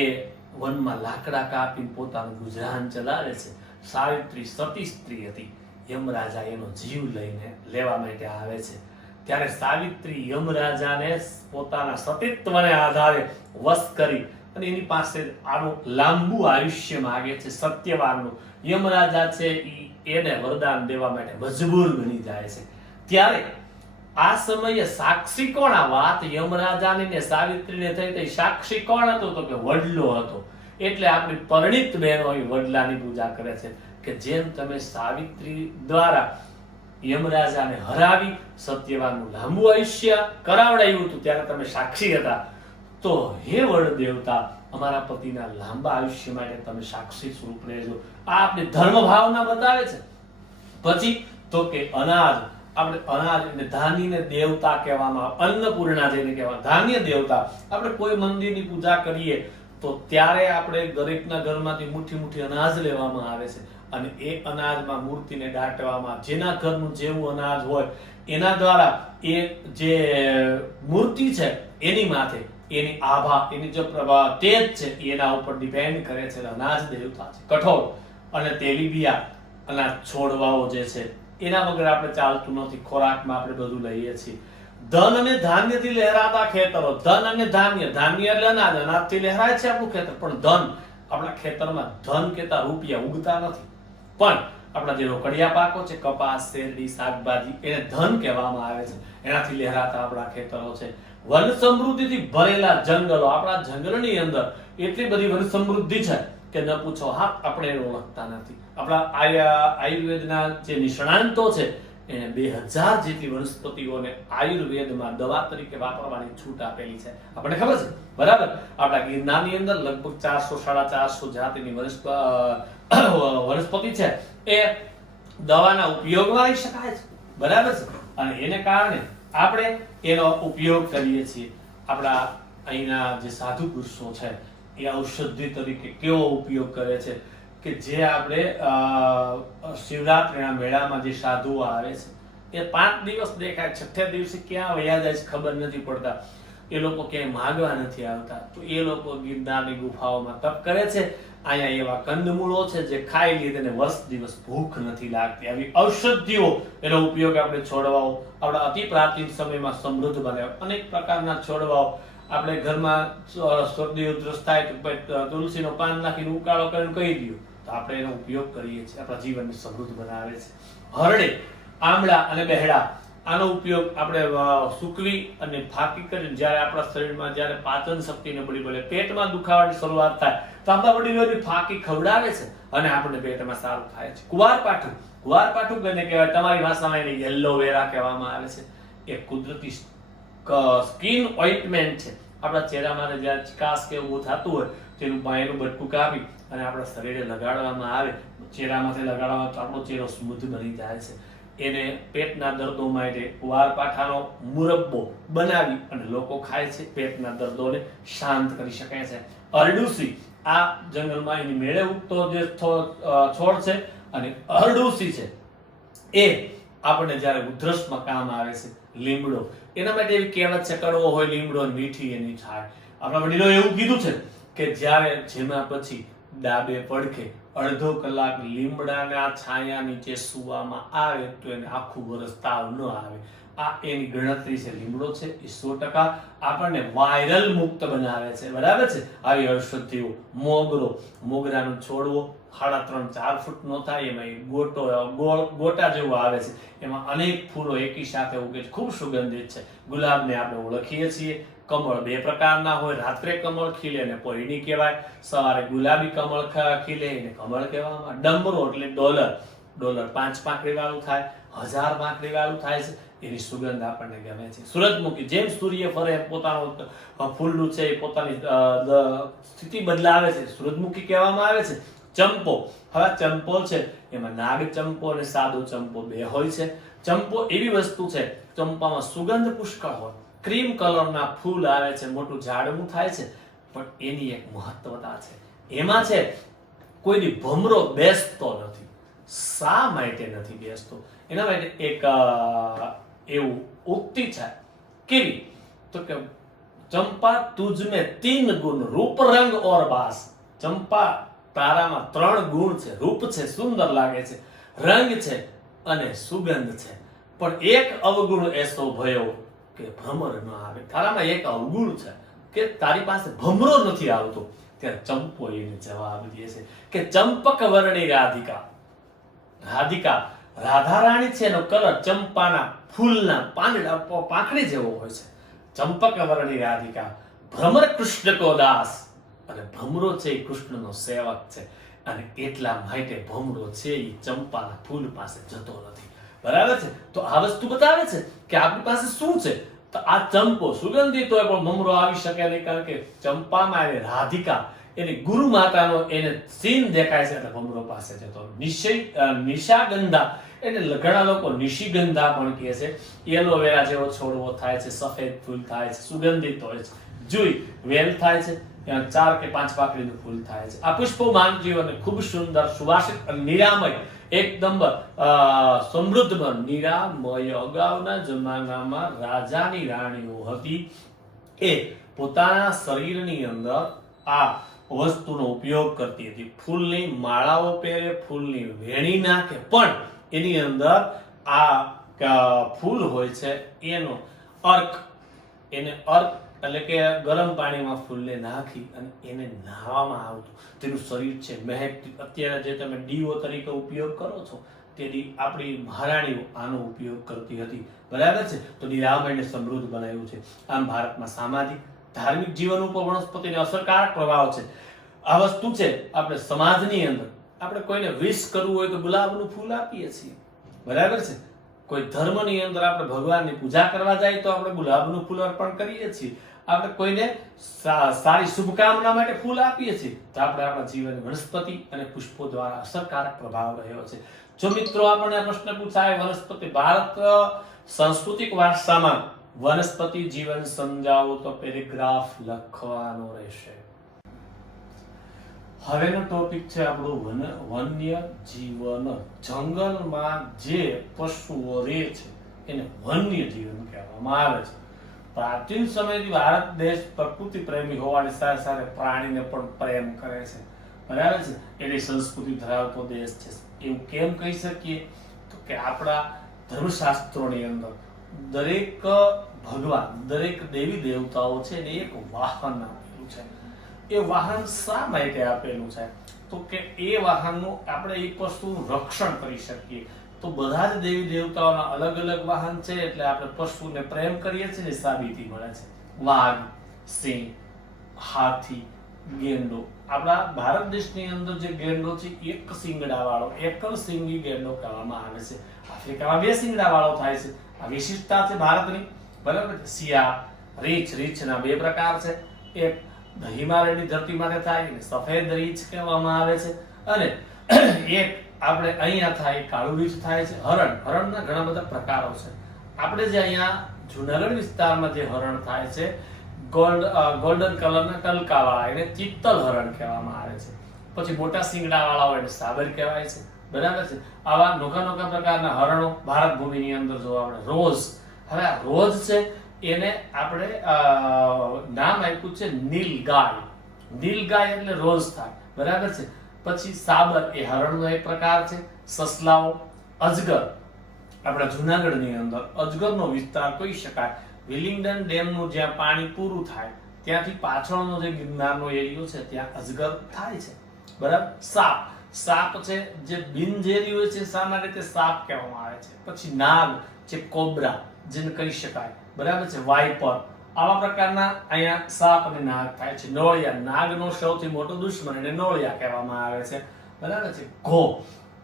વનમાં લાકડા કાપીને પોતાનું ગુજરાન ચલાવે છે, સાવિત્રી સતી સ્ત્રી હતી, યમરાજા એનો જીવ લઈને લેવા માટે આવે છે. ત્યારે સાવિત્રી યમરાજાને પોતાના સતીત્વને આધારે વશ કરી અને એની પાસે આનું લાંબુ આયુષ્ય માંગે છે. સત્યવાનનું યમરાજા છે એને વરદાન દેવા માટે મજબૂર બની જાય છે. ત્યારે આ સમયે સાક્ષી કોણ? આ વાત યમરાજાની ને સાવિત્રીને થઈ તો સાક્ષી કોણ હતો? તો કે વડલો હતો. એટલે આપણી પરિણીત બહેનો વડલાની પૂજા કરે છે કે જેમ તમે સાવિત્રી દ્વારા યમરાજાને હરાવી સત્યવાનનું લાંબુ આયુષ્ય કરાવડાવ્યું હતું ત્યારે તમે સાક્ષી હતા, તો હે વડ દેવતા અમારા પતિના લાંબા આયુષ્ય માટે તમે સાક્ષી સ્વરૂપ રહેજો. આ આપણી ધર્મ ભાવના બતાવે છે. પછી તો કે અનાજ, આપણે અનાજ એટલે ધાન્યને દેવતા કહેવામાં, અન્નપૂર્ણા જેને કહેવાય, ધાન્ય દેવતા. આપણે કોઈ મંદિરની પૂજા કરીએ તો ત્યારે આપણે દરેકના ઘરમાંથી મુઠ્ઠી મુઠ્ઠી અનાજ લેવામાં આવે છે અને એ અનાજમાં મૂર્તિને દાટવામાં, જેના ઘરનું જેવું અનાજ હોય એના દ્વારા એ જે મૂર્તિ છે એની માથે એની આભા, એની જે પ્રભાવ તેજ છે એના ઉપર ડિપેન્ડ કરે છે. અનાજ દેવતા છે. કઠોળ અને તેલીબિયા અનાજ છોડવાઓ જે છે એના વગર આપણે ચાલતું નથી. ખોરાકમાં આપણે બધું લઈએ છીએ. ધન અને ધાન્યથી લહેરાતા ખેતરો, ધન અને ધાન્ય, ધાન્ય એટલે અનાજ, અનાજથી લહેરાય છે આપણું ખેતર. પણ ધન, આપણા ખેતરમાં ધન કેતા રૂપિયા ઉગતા નથી, પણ આપણા જે રોકડિયા પાકો છે, કપાસ, શેરડી, શાકભાજી, એને ધન કહેવામાં આવે છે. એનાથી લહેરાતા આપણા ખેતરો છે. વન સમૃદ્ધિથી ભરેલા જંગલો, આપણા જંગલની અંદર એટલી બધી વન સમૃદ્ધિ છે કે ન પૂછો. હા, આપણે એને ઓળખતા નથી. આપણા આયુર્વેદના જે નિષ્ણાંતો છે એને 2000 જેટલી વનસ્પતિઓને આયુર્વેદમાં દવા તરીકે વાપરવાની છૂટ આપેલી છે. આપણને ખબર છે, બરાબર? આપણા ગિરનારની અંદર લગભગ 400-450 જાતિની વનસ્પતિ છે એ દવાના ઉપયોગમાં આવી શકાય છે, બરાબર છે? અને એને કારણે આપણે એનો ઉપયોગ કરીએ છીએ. આપણા અહીંના જે સાધુ પુરુષો છે એ ઔષધિ તરીકે કેવો ઉપયોગ કરે છે કે જે આપણે શિવરાત્રીના મેળામાં જે સાધુઓ આવે છે એ 5 દિવસ દેખાય, 6થે દિવસે ક્યાં વયા જાય છે ખબર નથી પડતા. એ લોકો ક્યાંય માગવા નથી આવતા, તો એ લોકો ગિરનારની ગુફાઓમાં તપ કરે છે. અહીંયા એવા કંદમૂળો છે જે ખાઈ લે તેને વર્ષ દિવસ ભૂખ નથી લાગતી. આવી ઔષધિઓ એનો ઉપયોગ આપણે છોડવાઓ, આપણા અતિ પ્રાચીન સમયમાં સમૃદ્ધ બનાવ્યા અનેક પ્રકારના છોડવાઓ. આપણે ઘરમાં શરદી ઉધરસ થાય તો તુલસીનો પાન નાખીને ઉકાળો કરીને કહી દો તો આપણે એનો ઉપયોગ કરીએ છીએ, આપણા જીવનને સમૃદ્ધ બનાવે છે. હરડે, આમળા અને બહેડા, આનો ઉપયોગ આપણે સૂકવી અને ફાકી કરીને જ્યારે આપણા શરીરમાં જ્યારે પાચન શક્તિ નબળી બને, પેટમાં દુખાવાની શરૂઆત થાય તો આપણા વડીલોની ફાકી ખવડાવે છે અને આપણને પેટમાં સારું થાય છે. કુવારપાઠું, કુવારપાઠું કોને કહેવાય? તમારી ભાષામાં એને એલોવેરા કહેવામાં આવે છે. એ કુદરતી સ્કિન ઓઇન્ટમેન્ટ છે. આપણા ચહેરામાં જ્યારે ચિકાસ કે એવું થતું હોય તેનું પાણીનું બટકું કાપી અને આપણા શરીરે લગાડવામાં આવે, ચહેરામાંથી લગાડવામાં તો આપણો ચહેરો સ્મૂથ બની જાય છે. એને પેટના દર્દો માટે કુવારપાઠાનો મુરબ્બો બનાવી અને લોકો ખાય છે, પેટના દર્દોને શાંત કરી શકાય છે. અરડુસી, આ જંગલમાં એની મેળે ઉગતો જે છોડ છે અને અરડુસી છે એ આપણને જ્યારે ઉધરસમાં કામ આવે છે. લીમડો, એના માટે એવી કહેવત છે, કડવો હોય લીમડો મીઠી એની છાલ. આપણા વડીલો એવું કીધું છે કે જ્યારે જેમાં પછી ડાબે પડખે અડધો કલાક લીમડાના છાયા નીચે સૂવામાં આવે તો એને આખું વરસ તાવ ન આવે. આ એની ગણતરી છે. લીમડો છે એ 100% આપણને વાયરલ મુક્ત બનાવે છે, બરાબર છે? આવી ઔષધિઓ. મોગરો, મોગરાનો છોડવો 3.5-4 ફૂટનો થાય, એમાં ગોટા જેવો આવે છે, એમાં અનેક ફૂલો એકી સાથે ઉગે છે, ખૂબ સુગંધિત છે. ગુલાબને આપણે ઓળખીએ છીએ. કમળ 2 પ્રકારના હોય, રાત્રે કમળ ખીલે અને પોઈની કહેવાય, સવારે ગુલાબી કમળ ખીલે એને કમળ કહેવામાં. ડમરો એટલે ડોલર, 5 પાંખડી વાળું થાય 1000 પાંખડી વાળું થાય છે, એની સુગંધ આપણને ગમે છે. સૂરજમુખી જેમ સૂર્ય ફરે પોતાનું ફૂલનું છે એ પોતાની સ્થિતિ બદલાવે છે, સૂરજમુખી કહેવામાં આવે છે. ચંપો, હવે ચંપો છે એમાં નાગ ચંપો અને સાદો ચંપો બે હોય છે. ચંપો એવી વસ્તુ છે, ચંપામાં સુગંધ પુષ્કળ હોય, ક્રીમ કલરના ફૂલ આવે છે, મોટું ઝાડવું થાય છે, પણ એની એક મહત્વતા છે, એમાં છે કોઈની ભમરો બેસતો નથી. શા માટે નથી બેસતો? એના માટે એક એવું ઉક્તિ છે. કેવી? તો કે ચંપા તુજ મેં 3 ગુણ, રૂપ રંગ ઓર બાસ. ચંપા તારામાં 3 ગુણ છે, રૂપ છે, સુંદર લાગે છે, રંગ છે અને સુગંધ છે, પણ એક અવગુણ એસો ભયો કે ભ્રમર ન આવે. તારામાં એક અવગુણ છે કે તારી પાસે ભમરો નથી આવતો. ત્યારે ચંપો એને જવાબ દે છે કે ચંપક વર્ણી રાધિકા. રાધિકા રાધા રાણી છે, એનો કલર ચંપાના ફૂલના પાંદડા પાંખડી જેવો હોય છે. ચંપક વર્ણી રાધિકા, ભ્રમર કૃષ્ણ કો દાસ. અને ભમરો છે એ કૃષ્ણનો સેવક છે, અને એટલા માટે ભમરો છે એ ચંપાના ફૂલ પાસે જતો નથી. બરાબર છે? તો આ વસ્તુ બતાવે છે કે આપણી પાસે શું છે. તો આ ચંપો સુગંધિત હોય પણ ભમરો આવી શકે નહીં, કારણ કે ચંપામાં એને રાધિકા, એની ગુરુ માતાનો એને સીન દેખાય છે, એટલે ભમરો પાસે જતો. નિશાગંધા, એને ઘણા લોકો નિશિગંધા પણ કહે છે. એલોવેરા જેવો છોડવો થાય છે, સફેદ ફૂલ થાય છે, સુગંધિત હોય છે. જુઈ વેલ થાય છે, ત્યાં 4 કે 5 પાંખડીનું ફૂલ થાય છે. આ પુષ્પો માનવ જીવનને ખૂબ સુંદર, સુવાસિત અને નિરામય, એકદમ સમૃદ્ધ, નિરામય. અગાઉના જમાનામાં રાજાની રાણીઓ હતી, એ પોતાના શરીરની અંદર આ વસ્તુનો ઉપયોગ કરતી હતી. ફૂલની માળાઓ પહેરે, ફૂલની વેણી નાખે, પણ એની અંદર આ ફૂલ હોય છે એનો અર્ક, એને અર્ક એટલે કે ગરમ પાણીમાં ફૂલને નાખી અને એને નહાવામાં આવતું. તેનું શરીર છે મહેકતું. અત્યારે જે તમે ડીઓ તરીકે ઉપયોગ કરો છો, તે આપણી મહારાણીઓ આનો ઉપયોગ કરતી હતી. બરાબર છે? તો નિરામયને સમૃદ્ધ બનાવ્યું છે. આમ ભારતમાં સામાજિક ધાર્મિક જીવન ઉપર વનસ્પતિનો અસરકારક પ્રભાવ છે. આ વસ્તુ છે આપણે સમાજની અંદર, આપણે કોઈને વિશ કરવું હોય તો ગુલાબનું ફૂલ આપીએ છીએ. બરાબર છે? કોઈ ધર્મની અંદર આપણે ભગવાનની પૂજા કરવા જાય તો આપણે ગુલાબનું ફૂલ અર્પણ કરીએ છીએ. આપણે કોઈને સારી શુભકામના માટે ફૂલ આપીએ છીએ. તો આપણે આપણા જીવન વનસ્પતિ અને પુષ્પો દ્વારા અસરકારક પ્રભાવ રહ્યો છે. જો મિત્રો આપણને પ્રશ્ન પૂછાય વનસ્પતિ ભારત સાંસ્કૃતિક વારસામાં વનસ્પતિ જીવન સમજાવો, તો પેરેગ્રાફ લખવાનો રહેશે. હવેનો ટોપિક છે આપણો વન્ય જીવન. જંગલમાં જે પશુઓ રહે છે એને વન્ય જીવન કહેવામાં આવે છે. પ્રાચીન સમયથી ભારત દેશ પ્રકૃતિ પ્રેમી હોવાની સાથે સાથે પ્રાણીને પણ પ્રેમ કરે છે. બરાબર છે? એની સંસ્કૃતિ ધરાવતો દેશ છે. એવું કેમ કહી શકીએ? તો કે આપણા ધર્મશાસ્ત્રોની અંદર દરેક ભગવાન, દરેક દેવી દેવતાઓ છે એને એક વાહન આપેલું છે. એ વાહન શા માટે આપેલું છે? તો કે એ વાહનનું આપણે એ પશુનું રક્ષણ કરી શકીએ. તો બધા જ દેવી દેવતાઓના અલગ અલગ વાહન છે, એટલે આપણે પશુને પ્રેમ કરીએ છીએ ને સાબિતી મળે છે. વાઘ, સિંહ, હાથી, ગેંડો. આપણા ભારત દેશની અંદર જે ગેંડો છે એક શિંગડા વાળો, એકલ શિંગી ગેંડો કહેવામાં આવે છે. આફ્રિકામાં 2 શિંગડા વાળો થાય છે. આ વિશિષ્ટતા છે ભારતની. બરાબર? શિયાળ, રીંછ. રીંછના 2 પ્રકાર છે. એક હિમાલયની ધરતીમાંથી થાય એને સફેદ રીંછ કહેવામાં આવે છે, અને એક આપણે અહીંયા થાય કાળું રીંછ થાય છે. હરણ, હરણના ઘણા બધા પ્રકારો છે. આપણે જે અહીંયા જુનાગઢ વિસ્તારમાં જે હરણ થાય છે, ગોલ્ડન કલરના ટલકા વાળા, એને ચિત્તલ હરણ કહેવામાં આવે છે. પછી મોટા શિંગડા વાળા હોય એને સાબર કહેવાય છે. બરાબર છે? આવા નોખા નોખા પ્રકારના હરણો ભારત ભૂમિની અંદર જોવા મળે. રોઝ, હવે આ રોઝ છે એને આપણે નામ આપ્યું છે નીલગાય. નીલગાય એટલે રોઝ થાય. બરાબર છે? પછી સાબર એ હરણનો એક પ્રકાર છે. સસલાઓ, અજગર, આપણા જુનાગઢની અંદર અજગરનો વિસ્તાર કહી શકાય. વિલિંગડન ડેમનું જ્યાં પાણી પૂરું થાય ત્યાંથી પાછળનો જે ગિરનારનો એરિયો છે ત્યાં અજગર થાય છે. બરાબર? સાપ, સાપ છે જે બિનઝેરી હોય છે, શા માટે તે સાપ કહેવામાં આવે છે. પછી નાગ જે કોબ્રા જેને કહી શકાય. બરાબર છે? વાઇપર. આવા પ્રકારના અહીંયા સાપ અને નાગ થાય છે. નોળિયા, નાગનો સૌથી મોટો દુશ્મન, એને નોળિયા કહેવામાં આવે છે. બરાબર છે? ઘો,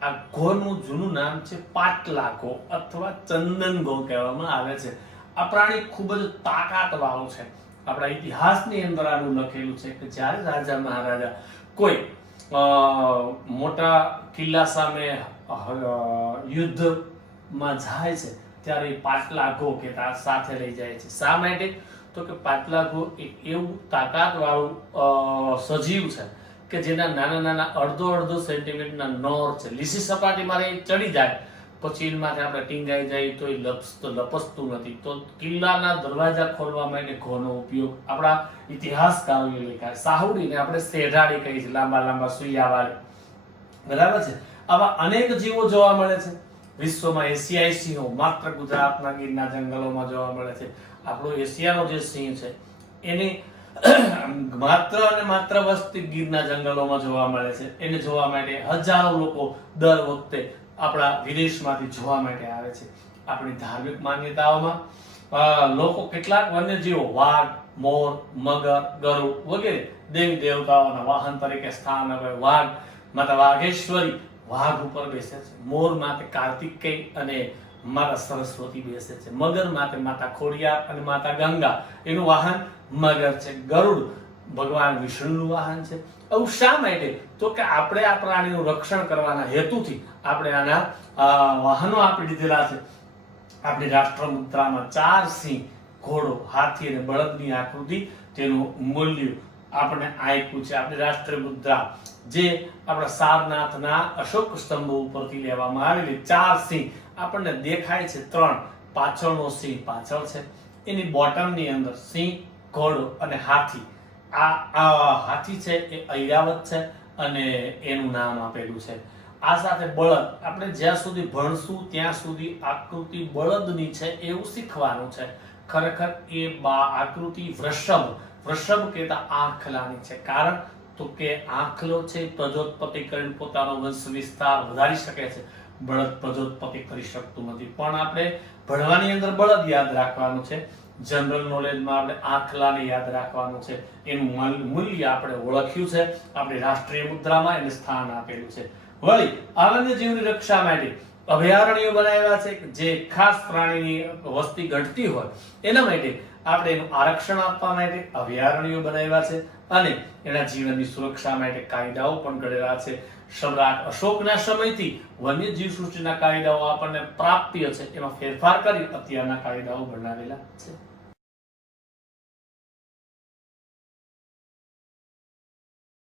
આ ઘોનું જૂનું નામ છે પાટલા ઘો અથવા ચંદન ઘો કહેવામાં આવે છે. આ પ્રાણી ખૂબ જ તાકાતવાળું છે. આપણા ઇતિહાસની અંદર આનું લખેલું છે કે જ્યારે રાજા મહારાજા કોઈ મોટા કિલ્લા સામે યુદ્ધમાં જાય છે ત્યારે પાટલા ઘો કે સાથે લઈ જાય છે. શા માટે? તો કે પાટલા ઘો એક એવું તાકાતવાળું સજીવ છે કે જેના નાના નાના અડધો સેન્ટીમીટરના નોર છે. લીસી સપાટીમાં ચડી જાય પછી એમાંથી આપણે ટીંગાઈ જાય તો એ લપસતું નથી. તો કિલ્લાના દરવાજા ખોલવા માટે ઘોનો ઉપયોગ આપણા ઇતિહાસકારોએ લખ્યા. સાહુડીને આપણે શેઢાડી કહી છે, લાંબા લાંબા સુઈયાવાળી. બરાબર છે. આવા અનેક જીવો જોવા મળે છે વિશ્વમાં. એશિયાઈ સિંહો માત્ર ગુજરાતના ગીરના જંગલોમાં જોવા મળે છે. આપણો એશિયાનો જે સિંહ છે એને માત્ર અને માત્ર વસ્તી ગીરના જંગલોમાં જોવા મળે છે. એને જોવા માટે હજારો લોકો દર વખતે આપણા વિદેશમાંથી જોવા માટે આવે છે. આપણી ધાર્મિક માન્યતાઓમાં લોકો કેટલાક વન્યજીવો વાઘ, મોર, મગર, ગરુડ વગેરે દેવી દેવતાઓના વાહન તરીકે સ્થાન આપે. વાઘ માતા વાઘેશ્વરી વાઘ ઉપર બેસે છે. મોર માતે કાર્તિકેય અને માતા સરસ્વતી બેસે છે. મગર માતે માતા ખોડિયાર અને માતા ગંગા એનું વાહન મગર છે. ગરુડ ભગવાન વિષ્ણુનું વાહન છે. આવું શા માટે? તો કે આપણે આ પ્રાણીનું રક્ષણ કરવાના હેતુથી આપણે આના વાહનો આપી દીધેલા છે. આપણી રાષ્ટ્ર મુદ્રામાં 4 સિંહ, ઘોડો, હાથી અને બળદની આકૃતિ તેનું મૂલ્ય આપણે આપ્યું છે. આપણી રાષ્ટ્રીય મુદ્રા જે આપણા સારનાથના અશોક સ્તંભ ઉપરથી લેવામાં આવેલી 4 સિંહ આપણને દેખાય છે. 3 પાછળનો સિંહ પાછળ છે, એની બોટમની અંદર સિંહ, ઘોડો અને હાથી. આ હાથી છે એ ઐરાવત છે અને એનું નામ આપેલું છે. આ સાથે બળદ, આપણે જ્યાં સુધી ભણશું ત્યાં સુધી આકૃતિ બળદની છે એવું શીખવાનું છે. ખરેખર એ આકૃતિ વૃષભ કહેતા આંખલાની છે. કારણ તો કે આંખલો છે પ્રજોત્પત્તિ કરીને પોતાનો વંશ વિસ્તાર વધારી શકે છે. બળદ પ્રજોત્પત્તિ કરી શકતું નથી. પણ આપણે ભણવાની અંદર બળદ યાદ રાખવાનું છે. જનરલ નોલેજમાં આપણે આંખલાને યાદ રાખવાનું છે. એનું મૂલ્ય આપણે ઓળખ્યું છે. આપણી રાષ્ટ્રીય મુદ્રામાં એને સ્થાન આપેલું છે. વળી આ વન્યજીવની રક્ષા માટે અભયારણ્યો બનાવ્યા છે જે ખાસ પ્રાણીની વસ્તી ઘટતી હોય એના માટે આપણે એનું આરક્ષણ આપવા માટે અભયારણ્યો બનાવ્યા છે અને એના જીવનની સુરક્ષા માટે કાયદાઓ પણ ઘડેલા છે. સમ્રાટ અશોકના સમયથી વન્યજીવ સૃષ્ટિના કાયદાઓ આપણને પ્રાપ્ય છે. એમાં ફેરફાર કરી અત્યારના કાયદાઓ બનાવેલા છે.